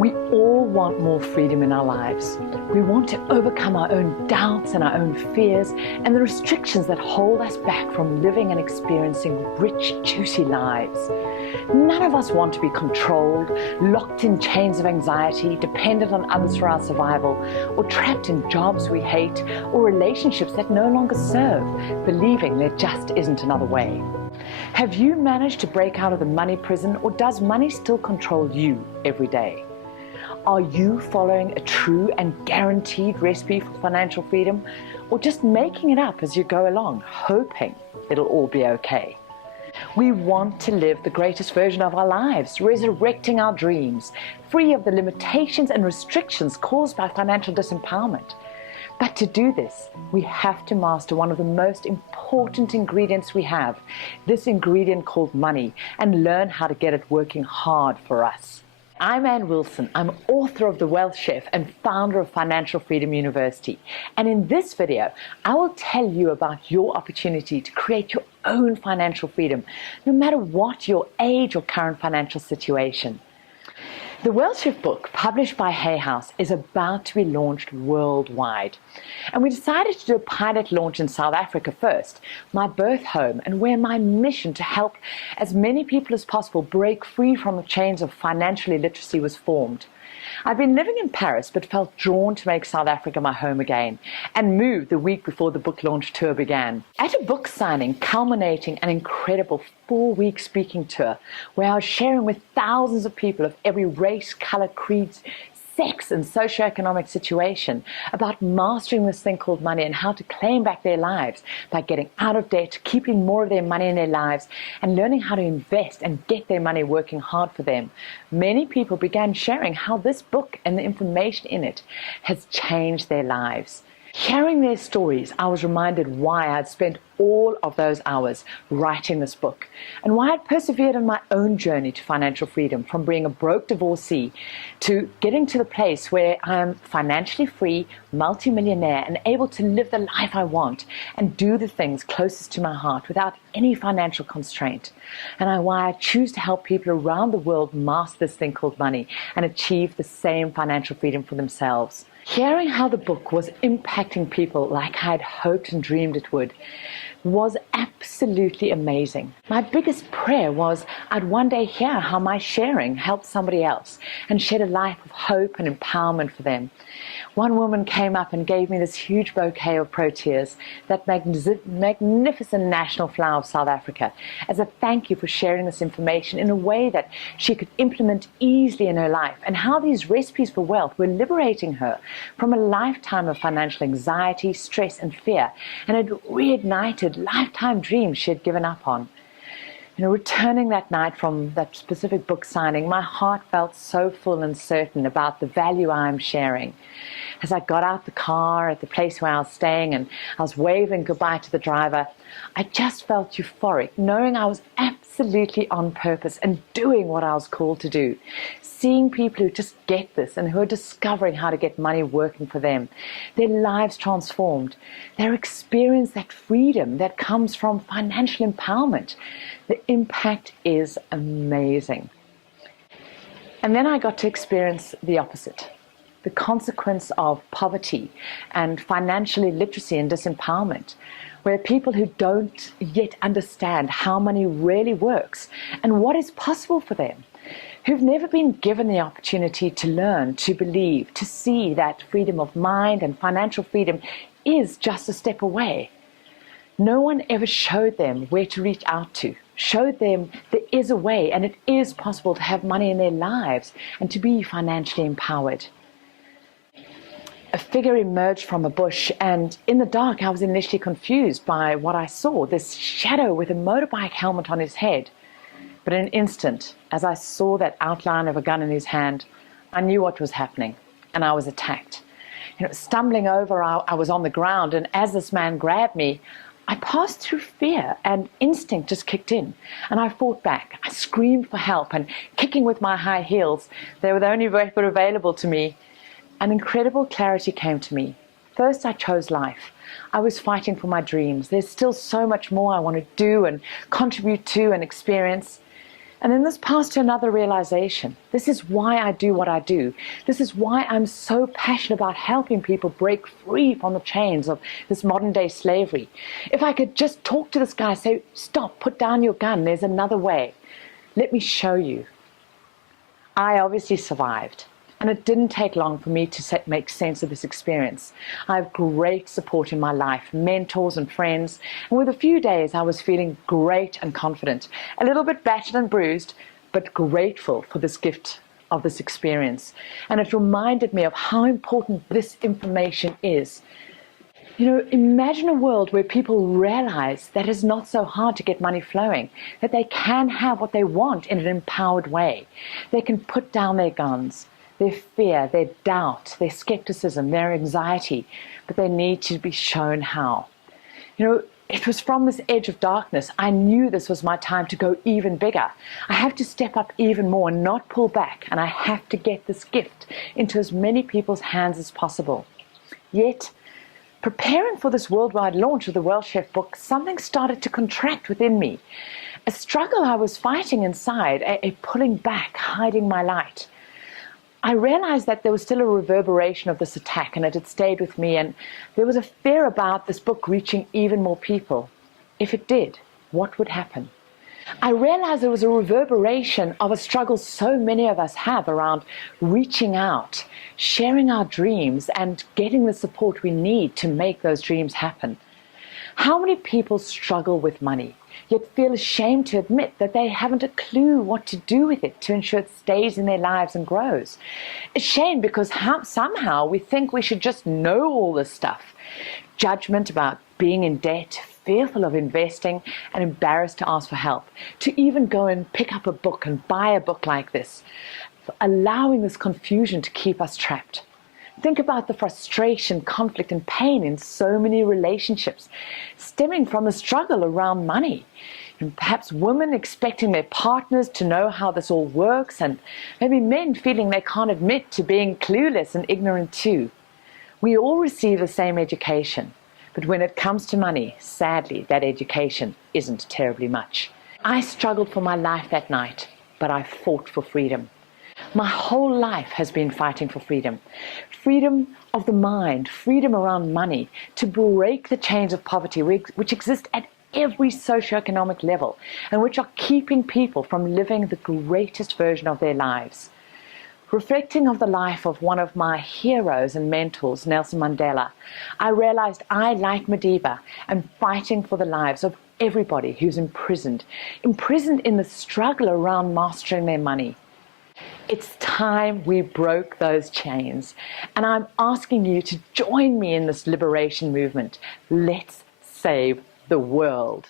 We all want more freedom in our lives. We want to overcome our own doubts and our own fears and the restrictions that hold us back from living and experiencing rich, juicy lives. None of us want to be controlled, locked in chains of anxiety, dependent on others for our survival, or trapped in jobs we hate or relationships that no longer serve, believing there just isn't another way. Have you managed to break out of the money prison, or does money still control you every day? Are you following a true and guaranteed recipe for financial freedom, or just making it up as you go along, hoping it'll all be okay? We want to live the greatest version of our lives, resurrecting our dreams, free of the limitations and restrictions caused by financial disempowerment. But to do this, we have to master one of the most important ingredients we have, this ingredient called money, and learn how to get it working hard for us. I'm Willson. I'm author of The Wealth Chef and founder of Financial Freedom University. And in this video, I will tell you about your opportunity to create your own financial freedom, no matter what your age or current financial situation. The Wealth Chef book, published by Hay House, is about to be launched worldwide. And we decided to do a pilot launch in South Africa first, my birth home, and where my mission to help as many people as possible break free from the chains of financial illiteracy was formed. I've been living in Paris, but felt drawn to make South Africa my home again, and moved the week before the book launch tour began. At a book signing culminating an incredible 4-week speaking tour, where I was sharing with thousands of people of every race, color, creed, sex and socioeconomic situation about mastering this thing called money and how to claim back their lives by getting out of debt, keeping more of their money in their lives, and learning how to invest and get their money working hard for them. Many people began sharing how this book and the information in it has changed their lives. Hearing their stories, I was reminded why I'd spent all of those hours writing this book, and why I'd persevered on my own journey to financial freedom, from being a broke divorcee to getting to the place where I am financially free, multimillionaire, and able to live the life I want and do the things closest to my heart without any financial constraint. And why I choose to help people around the world master this thing called money and achieve the same financial freedom for themselves. Hearing how the book was impacting people like I had hoped and dreamed it would was absolutely amazing. My biggest prayer was I'd one day hear how my sharing helped somebody else and shed a life of hope and empowerment for them. One woman came up and gave me this huge bouquet of proteas, that magnificent national flower of South Africa, as a thank you for sharing this information in a way that she could implement easily in her life, and how these recipes for wealth were liberating her from a lifetime of financial anxiety, stress and fear, and had reignited lifetime dreams she had given up on. Returning that night from that specific book signing, my heart felt so full and certain about the value I am sharing. As I got out the car at the place where I was staying and I was waving goodbye to the driver, I just felt euphoric, knowing I was absolutely on purpose and doing what I was called to do. Seeing people who just get this and who are discovering how to get money working for them, their lives transformed, their experience that freedom that comes from financial empowerment. The impact is amazing. And then I got to experience the opposite, the consequence of poverty and financial illiteracy and disempowerment, where people who don't yet understand how money really works and what is possible for them, who've never been given the opportunity to learn, to believe, to see that freedom of mind and financial freedom is just a step away. No one ever showed them where to reach out to, showed them there is a way and it is possible to have money in their lives and to be financially empowered. A figure emerged from a bush, and in the dark I was initially confused by what I saw, this shadow with a motorbike helmet on his head. But in an instant, as I saw that outline of a gun in his hand, I knew what was happening, and I was attacked. Stumbling over, I was on the ground, and as this man grabbed me, I passed through fear, and instinct just kicked in, and I fought back. I screamed for help, and kicking with my high heels, they were the only weapon available to me. An incredible clarity came to me. First, I chose life. I was fighting for my dreams. There's still so much more I want to do and contribute to and experience. And then this passed to another realization. This is why I do what I do. This is why I'm so passionate about helping people break free from the chains of this modern day slavery. If I could just talk to this guy, say, stop, put down your gun, there's another way. Let me show you. I obviously survived. And it didn't take long for me to make sense of this experience. I have great support in my life, mentors and friends. And with a few days, I was feeling great and confident, a little bit battered and bruised, but grateful for this gift of this experience. And it reminded me of how important this information is. You know, imagine a world where people realize that it's not so hard to get money flowing, that they can have what they want in an empowered way. They can put down their guns, their fear, their doubt, their skepticism, their anxiety, but they need to be shown how. You know, it was from this edge of darkness. I knew this was my time to go even bigger. I have to step up even more and not pull back, and I have to get this gift into as many people's hands as possible. Yet, preparing for this worldwide launch of the Well Chef book, something started to contract within me. A struggle I was fighting inside, a pulling back, hiding my light. I realized that there was still a reverberation of this attack, and it had stayed with me, and there was a fear about this book reaching even more people. If it did, what would happen? I realized there was a reverberation of a struggle so many of us have around reaching out, sharing our dreams, and getting the support we need to make those dreams happen. How many people struggle with money, yet feel ashamed to admit that they haven't a clue what to do with it to ensure it stays in their lives and grows? Ashamed because somehow we think we should just know all this stuff. Judgment about being in debt, fearful of investing, and embarrassed to ask for help, to even go and pick up a book and buy a book like this, allowing this confusion to keep us trapped. Think about the frustration, conflict, and pain in so many relationships stemming from the struggle around money. And perhaps women expecting their partners to know how this all works, and maybe men feeling they can't admit to being clueless and ignorant too. We all receive the same education, but when it comes to money, sadly, that education isn't terribly much. I struggled for my life that night, but I fought for freedom. My whole life has been fighting for freedom. Freedom of the mind, freedom around money, to break the chains of poverty which exist at every socioeconomic level and which are keeping people from living the greatest version of their lives. Reflecting on the life of one of my heroes and mentors, Nelson Mandela, I realized I, like Madiba, am fighting for the lives of everybody who's imprisoned in the struggle around mastering their money. It's time we broke those chains, and I'm asking you to join me in this liberation movement. Let's save the world.